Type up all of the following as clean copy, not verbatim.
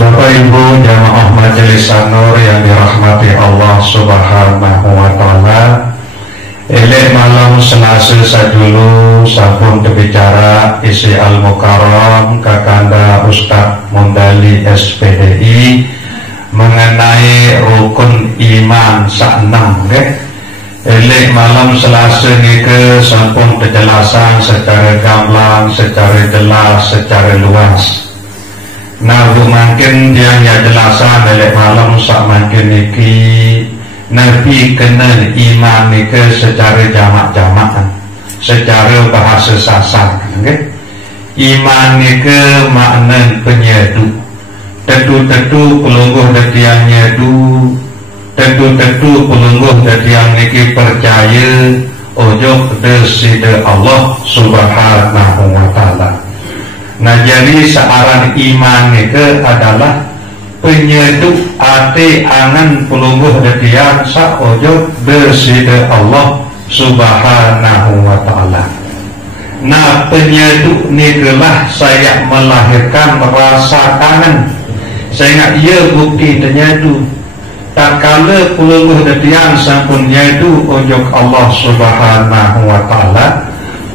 Bapak Ibu jamaah Majelis An-Nur yang dirahmati Allah Subhanahu wa taala. Elek malam Selasa sadulu sampun berbicara isi Al-Mukarram Kakanda Ustaz Mundali SPDI mengenai rukun iman sak-6 Elek malam Selasa ke sampun penjelasan secara gamblang, secara jelas, secara luas. Nah, makin yang jelasan elek malam sak makin niki Nabi kena iman niki secara jamak-jamakan, secara bahasa sasan, Iman niki makna penyedu. Tentu-tentu pelungguh detiang nyedu, tentu-tentu pelungguh detiang niki percaya ojok deside Allah Subhanahu wa taala. Nah, jadi searan iman itu adalah penyeduh ati angan pelungguh detian saojo bersida Allah Subhanahu wa taala. Nah, penyeduh nikulah saya melahirkan rasa kangen. Saya ia bukti penyeduh. Tak kala pelungguh detian sampun nyeduh ojok Allah Subhanahu wa taala,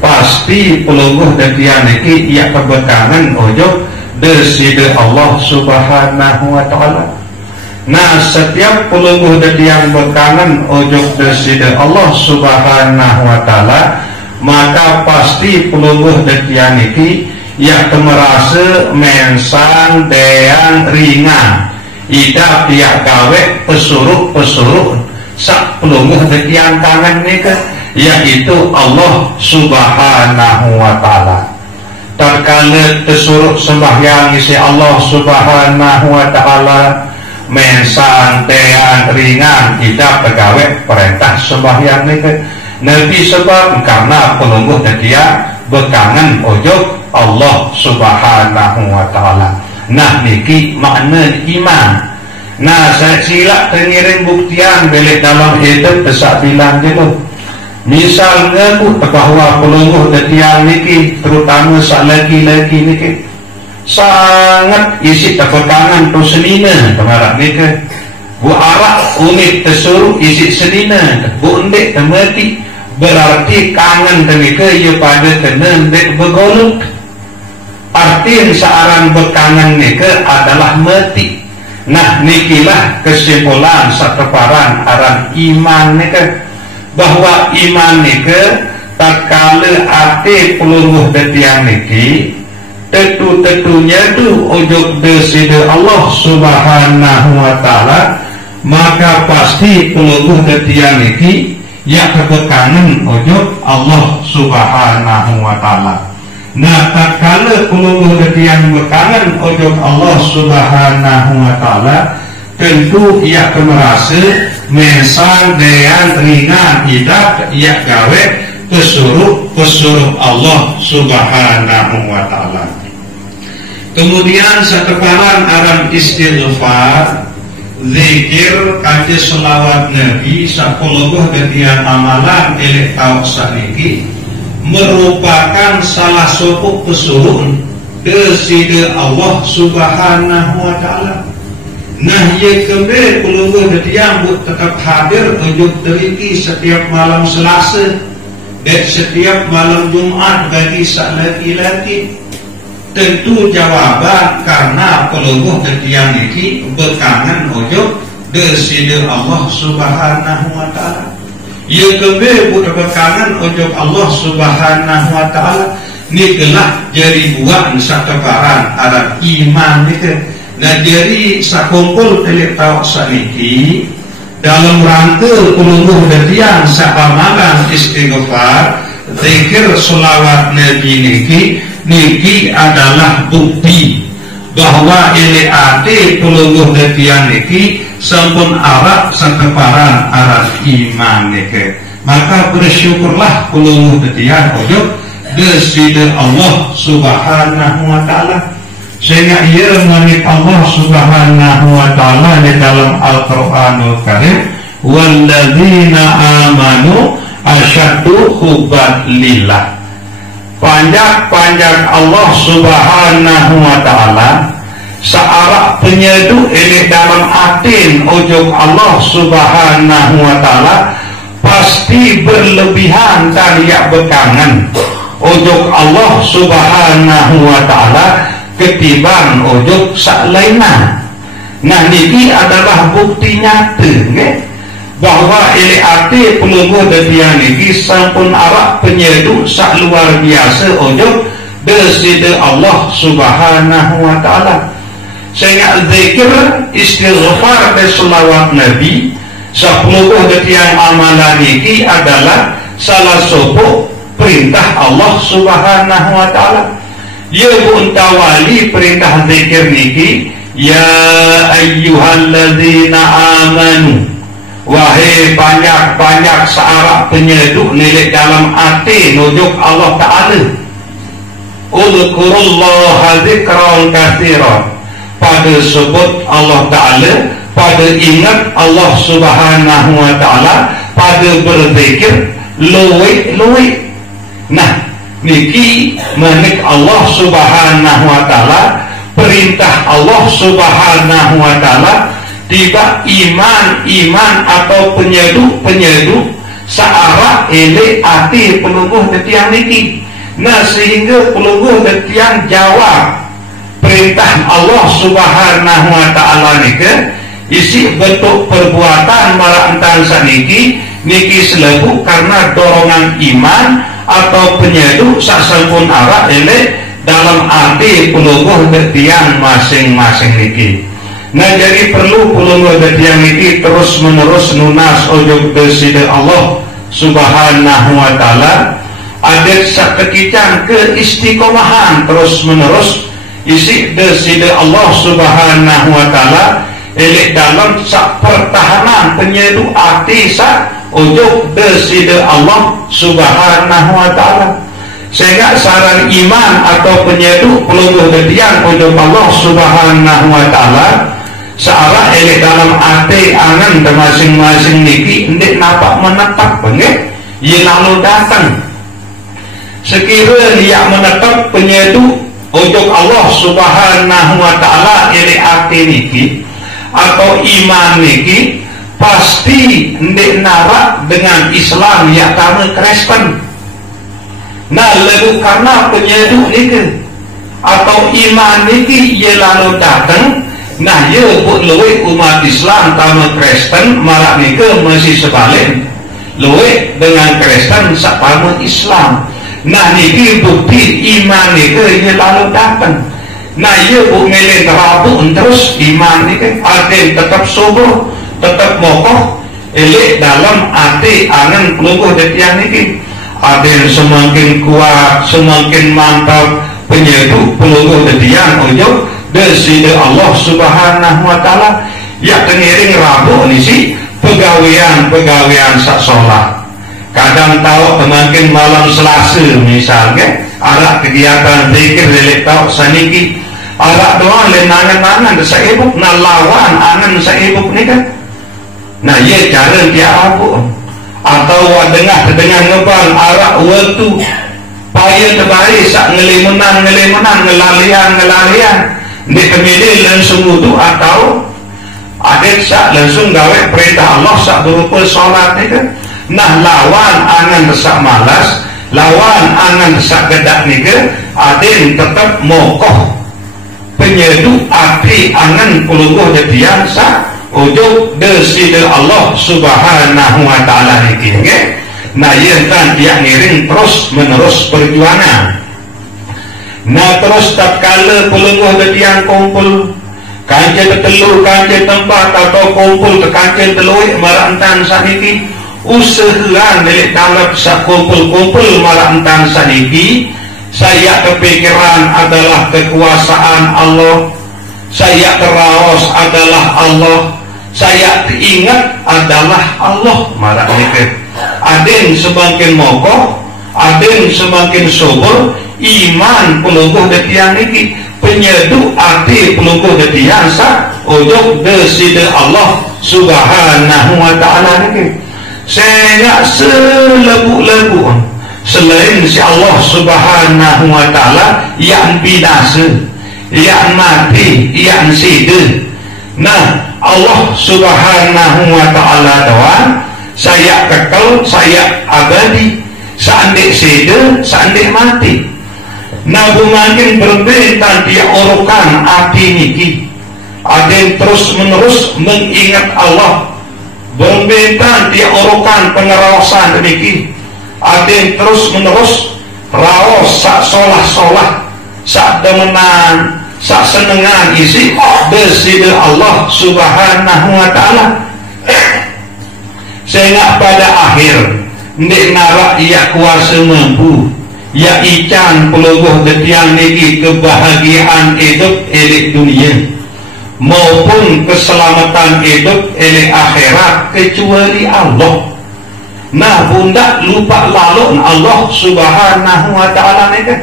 pasti pelungguh detian iki ia kebekangan ojo deside Allah Subhanahu wa taala. Nah, setiap pelungguh detian bekangan ojo deside Allah Subhanahu wa taala, maka pasti pelungguh detian iki ia merasa mensang deang ringan. Ida pihak gawe pesuruh sak pelungguh detian kangen nika, yaitu Allah Subhanahu wa taala. Terkala tersuruh sembahyang isi Allah Subhanahu wa taala, mensantean ringan kita pegawai perintah sembahyang niki. Nabi sebab karena pelungguh dia bekangan ojo Allah Subhanahu wa taala. Nah, niki makna iman. Nah, saya silap tengiring buktian belik dalam hidup tesak bilang dulu. Misalnya bahwa pelungguh detiang niki, terutama sak laki-laki niki, sangat isi tepekangan tu senina pengarap niki. Bu arak unit tersuruh isi senina, bu endek temati, berarti kangen temika ia pada kena endek bergoluk. Arti searan berkangen niki adalah mati. Nah, nikilah kesimpulan sateparan aran iman niki, bahwa iman niki tatkala ati pelungguh detiang niki tentu-tentunya tu ujug deside Allah Subhanahu wa taala, maka pasti pelungguh detiang niki ya kebekangan ujug Allah Subhanahu wa taala. Nah, tatkala pelungguh detiang bekangan ujug Allah Subhanahu wa taala, tentu ia merasa mesang dengan ringan hidup ia gawe pesuruh Allah Subhanahu wa taala. Kemudian seteparan aran istighfar, zikir kanthi selawat Nabi sapuluh detian amalan elek tauk saniki merupakan salah satu pesuruh deside Allah Subhanahu wa taala. Nah, ia kembali pelungguh detiang tetap hadir untuk teriki setiap malam Selasa dan setiap malam Jumat bagi sak laki-laki. Tentu jawaban karena pelungguh detiang ini bekangan ojo deside Allah Subhanahu wa taala. Ia kembali bekangan ojo Allah Subhanahu wa taala. Nikelah jadi buat sateparan ada iman nike. Nah, jadi sakumpul telik tawak saniki dalam rangka pelungguh detian sapamalan istighfar, zikir selawat Nabi niki adalah bukti bahwa ele ate pelungguh detian niki sampun arak sateparan aras iman niki. Maka bersyukurlah pelungguh detian ojo deside Allah Subhanahu wa taala. Sehingga ia mengenai Allah Subhanahu wa taala di dalam Al-Qur'anul Karim, walladzina amanu asyaddu hubban lillah. Panjang Allah Subhanahu wa taala searak penyedu ini dalam atin ujung Allah subhanahu wa ta'ala pasti berlebihan dan ia bekangan ujung Allah subhanahu wa ta'ala ketimbang ujung saklaina. Nah niki adalah bukti nyata bahwa ini ati pelungguh detian niki sampun arak penyedu sak luar biasa ujung deside Allah subhanahu wa ta'ala. Sehingga zikir istighfar dan selawat Nabi sepuluh detian amalan niki adalah salah satu perintah Allah subhanahu wa ta'ala. Ya buntawali perintah zikir niki, ya ayyuhalladzina amanu, wahai banyak-banyak searak penyeduk nilai dalam hati nujuk Allah ta'ala. Udhkurullaha dzikran katsiran, pada sebut Allah ta'ala, pada ingat Allah subhanahu wa ta'ala, pada berzikir luwih. Nah niki manik Allah subhanahu wa ta'ala, perintah Allah subhanahu wa ta'ala tiba iman atau penyedu searah ele ati pelungguh detiang niki. Nah sehingga pelungguh detiang jawab perintah Allah subhanahu wa ta'ala niki isi bentuk perbuatan marantan saniki niki selebu karena dorongan iman atau penyedu sasampun arah ele dalam arti pelungguh detiang masing-masing niki. Nah jadi perlu pelungguh detiang niki terus menerus nunas ujung deside Allah subhanahu wa ta'ala adet sakekican keistiqomahan terus menerus isi deside Allah subhanahu wa ta'ala ele dalam sak pertahanan penyedu arti sak ujung deside Allah subhanahu wa ta'ala. Sehingga saran iman atau penyedu pelungguh detian ujung Allah subhanahu wa ta'ala searah ele dalam hati angan dan masing-masing niki ndik nampak menetap bengek ia lalu datang sekira dia menetap penyedu ujung Allah subhanahu wa ta'ala ele hati niki atau iman niki pasti ndik narak dengan Islam yang kami Kristen. Nah lalu karena penyedu niki atau iman niki ia lalu datang. Nah ia pun luwih umat Islam kami Kristen marak niki masih sebalik luwih dengan Kristen sapama Islam. Nah niki bukti iman niki ia lalu datang. Nah ia pun milih terabuk terus iman niki arti tetap subur tetap mokoh elek dalam hati angan pelungguh detian niki aden semakin kuat semakin mantap penyedu pelungguh detian ujung deside Allah subhanahu wa ta'ala ya tengiring rabu nisi pegawean sak sholat kadang tahu semakin malam Selasa misalnya ada kegiatan zikir elek tahu saniki ada doang lenangan-nangan saibuk na lawan angan saibuk ni kan. Nah ia cara dia apa atau dengar ngebang arak waktu payah terbalik sak ngelimunan ngelalian di kemilih langsung wudu atau adik sak langsung gawe perintah Allah sak berupa sholat ni kan. Nah lawan angan sak malas lawan angan sak gedak ni kan adik tetap mokoh penyedu api angan pelungguh detian sak ujung deside Allah subhanahu wa ta'ala niki. Nah ia kan dia ngiring terus menerus perjuangan. Nah terus tak kala pelungguh detian kumpul kancil telur kancil tempat atau kumpul ke kancil telur marantan saniki usahaan milik dalam sak kumpul marantan saniki saya kepikiran adalah kekuasaan Allah, saya terawas adalah Allah, saya ingat adalah Allah. Marak nikah aden semakin mokoh aden semakin subur iman pelungguh detian niki penyedu arti pelungguh detian sa ujung deside Allah subhanahu wa ta'ala niki. Saya selebu-lebu selain si Allah subhanahu wa ta'ala yang binasa yang mati, yang sida. Nah, Allah Subhanahu wa ta'ala doang saya kekal, saya abadi, seandainya sida, seandainya mati. Nah, makin berbentang dia urukan hati niki, ada yang terus menerus mengingat Allah, berbentang dia urukan pengerasan niki, ada yang terus menerus raos sak solah-solah, sak demenan, sak senengan isi desida Allah Subhanahu wa ta'ala. Sehingga pada akhir ndek narak ia kuasa mampu ya ican peluguh detiang niki kebahagiaan hidup elik dunia maupun keselamatan hidup elik akhirat kecuali Allah. Nah, bunda lupa lalu Allah Subhanahu wa ta'ala niki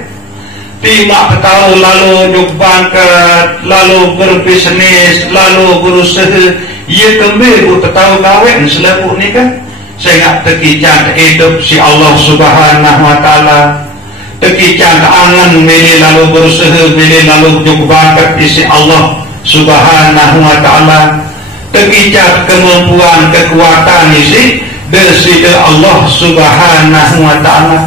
timak tahu lalu duk bangkat, lalu berbisnis, lalu berusaha, ia kembali tahu kawin selepu ni kan. Sehingga tekican hidup si Allah Subhanahu wa ta'ala, tekican angan milih lalu berusaha, milih lalu duk bangkat si Allah Subhanahu wa ta'ala, tekican kemampuan kekuatan isi dari Allah Subhanahu wa ta'ala.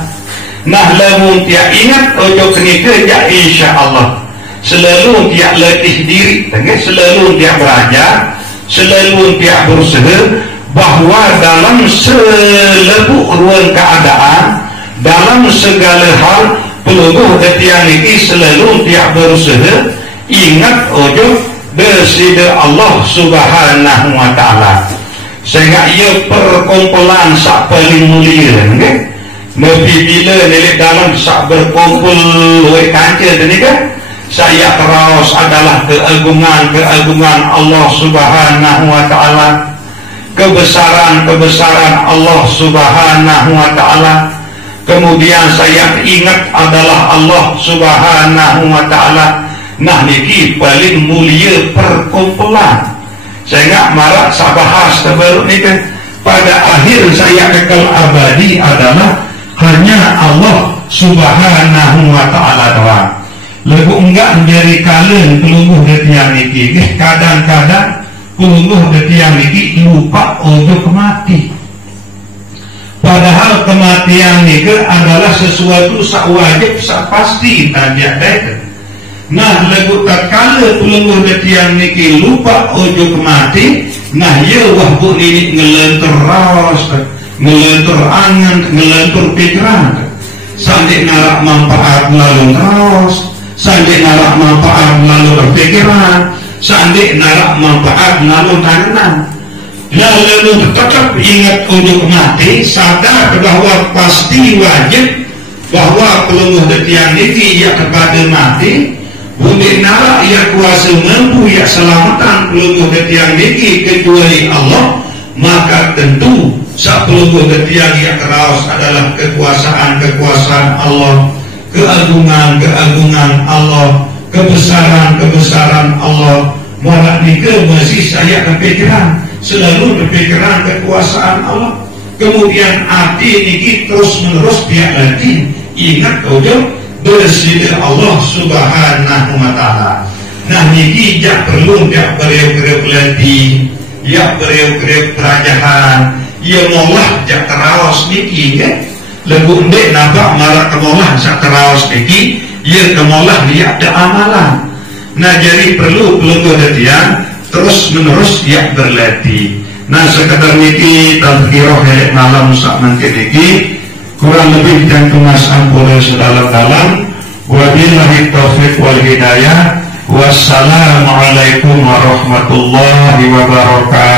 Nah, lamun tiak ingat ojo kenika ya insya Allah selalu tiak latih diri, selalu tiak belajar, selalu tiak berusaha bahwa dalam selebuk ruang keadaan, dalam segala hal peluguh detiang ini selalu tiak berusaha ingat ojo desida Allah Subhanahu wa ta'ala. Sehingga ia perkumpulan sak paling mulia, Nabi bila nelik dalam sak berkumpul oleh kancil ini kan, saya terus adalah keagungan Allah Subhanahu wa ta'ala, kebesaran Allah Subhanahu wa ta'ala. Kemudian saya ingat adalah Allah Subhanahu wa ta'ala. Nah, niki paling mulia perkumpulan. Sehingga marak sabahas terbaru ini kan, pada akhir saya kekal abadi adalah hanya Allah Subhanahu wa ta'ala doang. Lagu enggak menjadi kalian pelungguh detiang niki, kadang-kadang pelungguh detiang niki lupa untuk mati. Padahal kematian niki adalah sesuatu sak wajib, sak pasti tanya dek. Nah, lagu tatkala pelungguh detiang niki lupa untuk mati, nah ya wahbu ini ngelentur ras, ngelentur angan, ngelentur pikiran. Sampai narak manfaat lalu terus, sampai narak manfaat lalu berpikiran, sampai narak manfaat lalu tangan. Lalu tetap ingat untuk mati, sadar bahwa pasti wajib bahwa pelungguh detiang ini ia kepada mati. Bumi narak ia kuasa mampu ia selamatan pelungguh detiang ini kecuali Allah, maka tentu sak pelungguh detiang ia keraus adalah kekuasaan Allah, keagungan Allah, kebesaran Allah. Malah nika masih saya berpikiran, selalu berpikiran kekuasaan Allah. Kemudian hati niki terus menerus dia lagi ingat ojo bersihkan Allah Subhanahu wa ta'ala. Nah, niki jak perlu jak beriuk-beriuk lagi, jak beriuk-beriuk kerajaan, ia molah jak terawas niki ya. Lagu ndek nampak malah kemolah jak terawas niki, ia kemolah dia ada amalan. Nah, jadi perlu detian terus menerus ya berlatih. Nah, sekedar niki tazkirah malam sak mangke niki kurang lebih dan kemas ampun sedalam-dalam. Wabillahi taufiq wal hidayah. Wassalamualaikum warahmatullahi wabarakatuh.